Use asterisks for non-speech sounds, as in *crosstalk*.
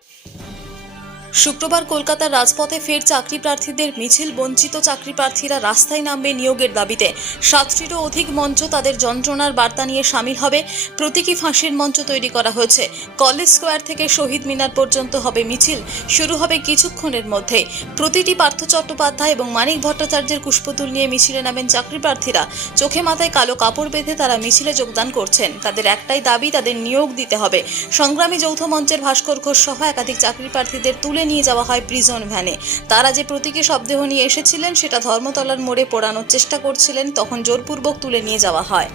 Bye. *laughs* শুক্রবার কলকাতার রাজপথে ফের চাকরি প্রার্থীদের মিছিল, বঞ্চিত চাকরি প্রার্থীরা রাস্তায় নামবে নিয়োগের দাবিতে। সাতটিরও অধিক মঞ্চ তাদের যন্ত্রণার বার্তা নিয়ে সামিল হবে। প্রতীকী ফাঁসির মঞ্চ তৈরি করা হয়েছে। কলেজ স্কোয়ার থেকে শহীদ মিনার পর্যন্ত হবে মিছিল। শুরু হবে কিছুক্ষণের মধ্যে। প্রতিটি পার্থ চট্টোপাধ্যায় এবং মানিক ভট্টাচার্যের পুষ্পতুল নিয়ে মিছিলে নামেন চাকরি প্রার্থীরা চোখে মাথায় কালো কাপড় বেঁধে তারা মিছিলে যোগদান করছেন। তাদের একটাই দাবি, তাদের নিয়োগ দিতে হবে। সংগ্রামী যৌথ মঞ্চের ভাস্কর ঘোষ সহ একাধিক চাকরি প্রার্থীদের তুলে নিয়ে যাওয়া হয় প্রিজন ভ্যানে তারা যে প্রতীকী শব্দেহ নিয়ে এসেছিলেন, সেটা ধর্মতলার মোড়ে পোড়ানোর চেষ্টা করছিলেন, তখন জোরপূর্বক তুলে নিয়ে যাওয়া হয়।